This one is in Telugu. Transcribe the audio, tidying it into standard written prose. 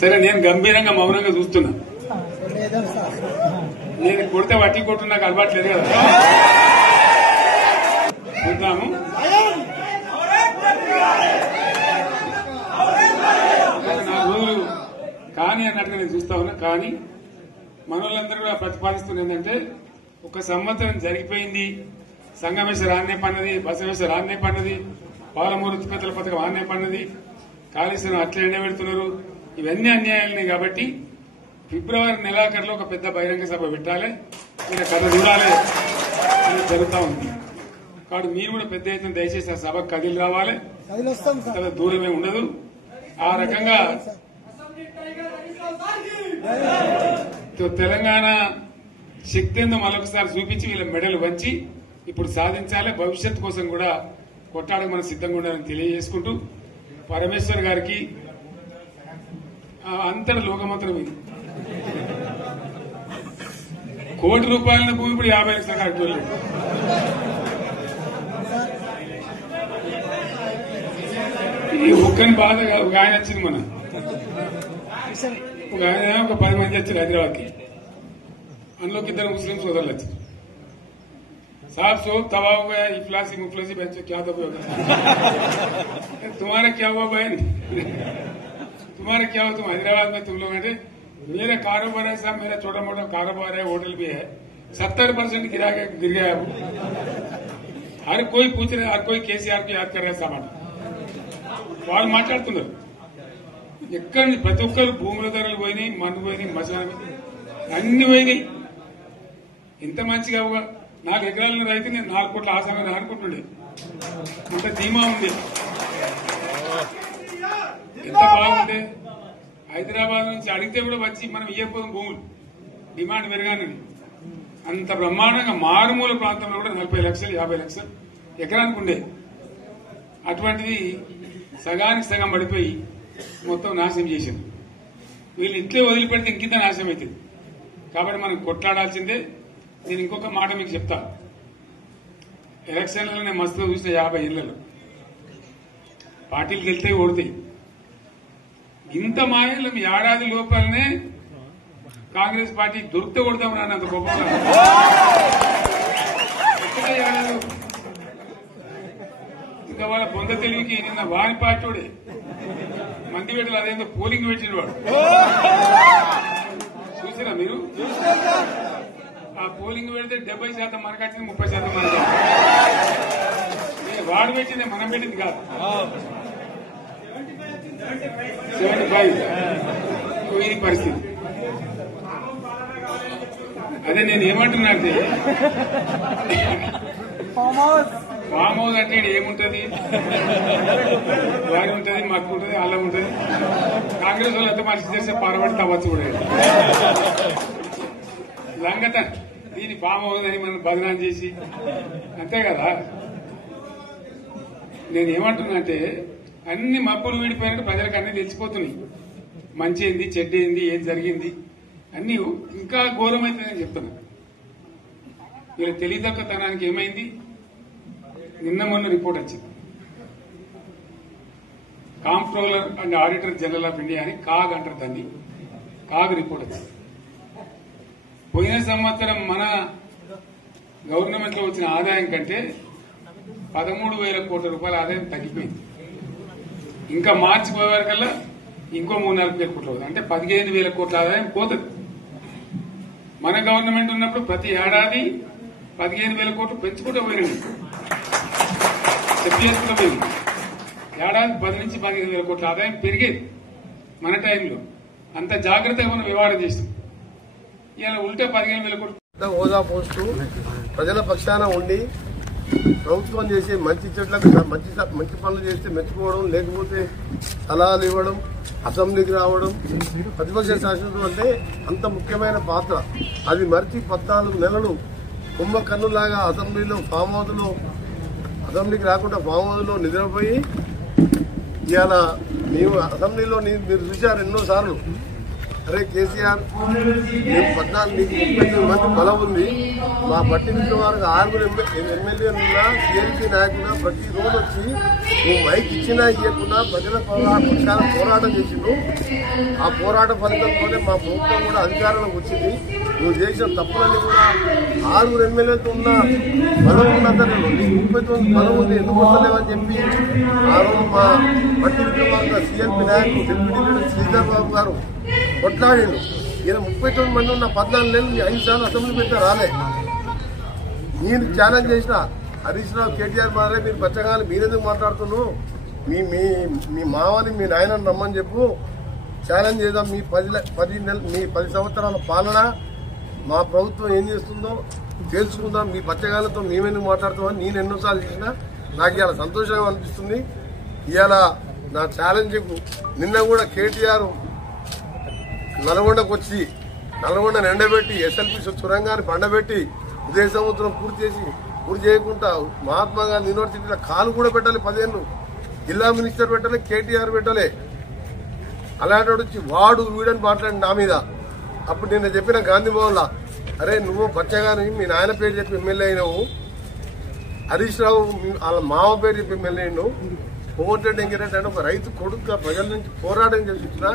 సరే నేను గంభీరంగా మౌనంగా చూస్తున్నా. నేను కొడితే వట్టి కొట్టు నాకు అలవాట్లేదు కదా. చూద్దాము. నా రోజులు కానీ అన్నట్టుగా నేను చూస్తా ఉన్నా. కానీ మనోళ్ళందరూ కూడా ప్రతిపాదిస్తున్న ఏంటంటే, ఒక సంవత్సరం జరిగిపోయింది, సంగమేశ్వర ఆన్నే పన్నది, బసవేశ్వర ఆన్నే పన్నది, పాలమూరు ఉత్పత్తుల పథకం ఆన్నే పన్నది, కాళేశ్వరం అట్లా ఎండబెడుతున్నారు, ఇవన్నీ అన్యాయాలున్నాయి. కాబట్టి ఫిబ్రవరి నెలాఖరులో ఒక పెద్ద బహిరంగ సభ పెట్టాలి, ఇలా కథ చూడాలి అని జరుగుతూ ఉంది. కాబట్టి మీరు కూడా పెద్ద ఎత్తున దయచేసి ఆ సభకు కదిలి రావాలి, చాలా దూరమే ఉండదు. ఆ రకంగా తెలంగాణ శక్తి ఏందో మరొకసారి చూపించి వీళ్ళ మెడలు వంచి ఇప్పుడు సాధించాలి. భవిష్యత్తు కోసం కూడా కొట్టాడకు మనం సిద్ధంగా ఉండాలని తెలియజేసుకుంటూ, పరమేశ్వర్ గారికి అంతటి లోకమంత్రం ఇది. ₹1,00,00,000 భూమి ఇప్పుడు 50 లక్షల కాడికి వెళ్ళాడు. ఈ ఒక్కని బాధ ఒక ఆయన వచ్చింది, మన ఒక ఆయన ఒక 10 మంది వచ్చారు హైదరాబాద్కి. అందులోకి 2 ముస్లిం సోదరులు వచ్చారు. साहब सोब तबाह हो गया, इफलासी मुफलसी बच्चों क्या दबे होगा, तुम्हारा क्या हुआ बहन, तुम्हारा क्या हुआ, तुम हैदराबाद में तुम लोग हैं, मेरा कारोबार है साहब, मेरा छोटा मोटा कारोबार है, होटल भी है, 70% गिर गया। हर कोई पूछ रहे, हर कोई केसीआर को याद कर रहा है सामान వాళ్ళు మాట్లాడుతున్నారు. ఎక్కడ ప్రతి ఒక్కరు భూముల ధరలు పోయినాయి, మన్ను పోయినాయి, మసాలా అన్ని పోయినాయి. ఇంత మంచిగా 4 ఎకరాల రైతు నేను 4 కోట్ల ఆసానని అనుకుంటుండే, అంత ధీమా ఉంది, ఎంత బాగుంటే. హైదరాబాద్ నుంచి అడిగితే కూడా వచ్చి మనం ఇయ్యకపోతాం భూములు, డిమాండ్ పెరగానని. అంత బ్రహ్మాండంగా మారుమూల ప్రాంతంలో కూడా 40 లక్షలు 50 లక్షలు ఎకరానికి ఉండే. అటువంటిది సగానికి సగం పడిపోయి మొత్తం నాశనం చేశారు. వీళ్ళు ఇట్లే వదిలిపెడితే ఇంకింత నాశనం అవుతుంది. కాబట్టి మనం కొట్లాడాల్సిందే. నేను ఇంకొక మాట మీకు చెప్తా. ఎలక్షన్లలో నేను మస్తుగా చూసిన 50 ఏళ్లలో పార్టీలు గెలితే ఓడతాయి. ఇంత మాయలు ఏడాది లోపలనే కాంగ్రెస్ పార్టీ దొరికితే కొడతాం రాని అంత గొప్పగా ఇంకా వాళ్ళ పొంద తెలివికి నిన్న వారి పార్టీడే మంది పెట్టాలి. అదేందో పోలింగ్ పెట్టిన వాడు చూసారా మీరు? ఆ పోలింగ్ పెడితే 70% మనకు వచ్చింది, 30% మనకు. వాడు పెట్టింది మనం పెట్టింది కాదు. 75 ఈ పరిస్థితి. అదే నేను ఏమంటున్నా అంటే, ఫామ్ హౌస్ అంటే ఏముంటది, వారి ఉంటది, మక్కు ఉంటది, అల్లం ఉంటది. కాంగ్రెస్ వాళ్ళు ఎంత మనిషి చేస్తే పారబడి తవ్వచ్చు కూడా లంగత. దీన్ని ఫామ్ హౌస్ అని మనం బదనాం చేసి అంతే కదా. నేనేమంటున్నా అంటే, అన్ని మబ్బులు వీడిపోయినట్టు ప్రజలకు అన్ని తెలిసిపోతున్నాయి. మంచి ఏంది, చెడ్డ ఏంది, ఏం జరిగింది అన్ని ఇంకా ఘోరమైందని చెప్తున్నా. వీళ్ళ తెలివితక్కువతనానికి ఏమైంది? నిన్న మొన్న రిపోర్ట్ వచ్చింది. Comptroller and auditor general of India అని కాగ్ అంటారు దాన్ని. కాగ్ రిపోర్ట్ వచ్చింది. పోయిన సంవత్సరం మన గవర్నమెంట్ లో వచ్చిన ఆదాయం కంటే 13,000 కోట్ల రూపాయల ఆదాయం తగ్గిపోయింది. ఇంకా మార్చి పోయే వరకల్లా ఇంకో 3-4 కోట్ల అవుతుంది. అంటే 15,000 కోట్ల ఆదాయం పోతుంది. మన గవర్నమెంట్ ఉన్నప్పుడు ప్రతి ఏడాది 15,000 కోట్లు పెంచుకుంటూ పోయింది. చెప్పేసుకుంటూ పోయింది. ఏడాది 10 నుంచి 15,000 కోట్ల ఆదాయం పెరిగేది మన టైంలో. అంత జాగ్రత్తగా మనం వ్యవహారం చేస్తాం. ఇలా ఉల్టా 15,000 కోట్లు. హోదా పోస్టు ప్రజల పక్షాన ఉండి ప్రభుత్వం చేసే మంచి చెట్లకు మంచి పనులు చేస్తే మెచ్చుకోవడం, లేకపోతే సలహాలు ఇవ్వడం, అసెంబ్లీకి రావడం, ప్రతిపక్ష శాసనం అంటే అంత ముఖ్యమైన పాత్ర. అది మరిచి 14 నెలలు కుంభకర్ణులాగా అసెంబ్లీలో ఫామ్ హౌస్లో, అసెంబ్లీకి రాకుండా ఫామ్ హౌస్లో నిద్రపోయి ఇవాళ మేము అసెంబ్లీలో మీరు చూశారు ఎన్నోసార్లు అరే కేసీఆర్ నీకు 39 మంది బలం ఉంది, మా పట్టి నుంచి వారికి 6 ఎమ్మెల్యేలున్నా టీఎంసీ నాయకున్నా ప్రతిరోజు వచ్చి నువ్వు మైక్ ఇచ్చినా ఇవ్వకుండా ప్రజల పక్షాన పోరాటం చేసిండు. ఆ పోరాట ఫలితంతోనే మా ప్రభుత్వం కూడా అధికారంలోకి వచ్చింది. నువ్వు చేసిన తప్పులన్నీ కూడా 6 ఎమ్మెల్యేలతో ఉన్న బలం ఉన్నంత నీకు 39 బలం ఉంది, ఎందుకు వస్తలేవని చెప్పి ఆ రోజు మా పట్టి విక్రమార్క సిఎల్పి నాయకులు డిప్యూటీ లీడర్ శ్రీధర్ బాబు గారు కొట్లాడిండు. ఈయన 39 మంది ఉన్న 14 నెలలు 5 సార్లు అసెంబ్లీ పెట్టా రాలే. నేను ఛాలెంజ్ చేసిన హరీష్ రావు కేటీఆర్ మారే మీరు బచ్చగాలి మీరెందుకు మాట్లాడుతున్నావు, మీ మావని మీ నాయనని రమ్మని చెప్పు, ఛాలెంజ్ చేద్దాం. మీ 10 సంవత్సరాల పాలన మా ప్రభుత్వం ఏం చేస్తుందో తెలుసుకుందాం, మీ పచ్చగాలతో మేమెందుకు మాట్లాడుతామని నేను ఎన్నోసార్లు చేసినా నాకు ఇవాళ సంతోషంగా అనిపిస్తుంది. ఇవాళ నా ఛాలెంజ్ నిన్న కూడా కేటీఆర్ నల్గొండకు వచ్చి నల్గొండను ఎండబెట్టి ఎస్ఎల్పి సొరంగాన్ని పండబెట్టి ఉదయ సముద్రం పూర్తి చేయకుండా మహాత్మా గాంధీ యూనివర్సిటీలో కాలు కూడా పెట్టాలి, 10 ఏళ్ళు జిల్లా మినిస్టర్ పెట్టలే, కేటీఆర్ పెట్టలే. అలాంటి వచ్చి వాడు వీడని మాట్లాడి నా మీద. అప్పుడు నేను చెప్పిన గాంధీ భవన్లో, అరే నువ్వు బచ్చగాని మీ నాయన పేరు చెప్పి ఎమ్మెల్యే అయినావు, హరీష్ రావు వాళ్ళ మామ పేరు చెప్పి ఎమ్మెల్యే అయినావు, కోమటిరెడ్డి వెంకరెడ్డి అంటే ఒక రైతు కొడుకుగా ప్రజల నుంచి పోరాటం చేసిన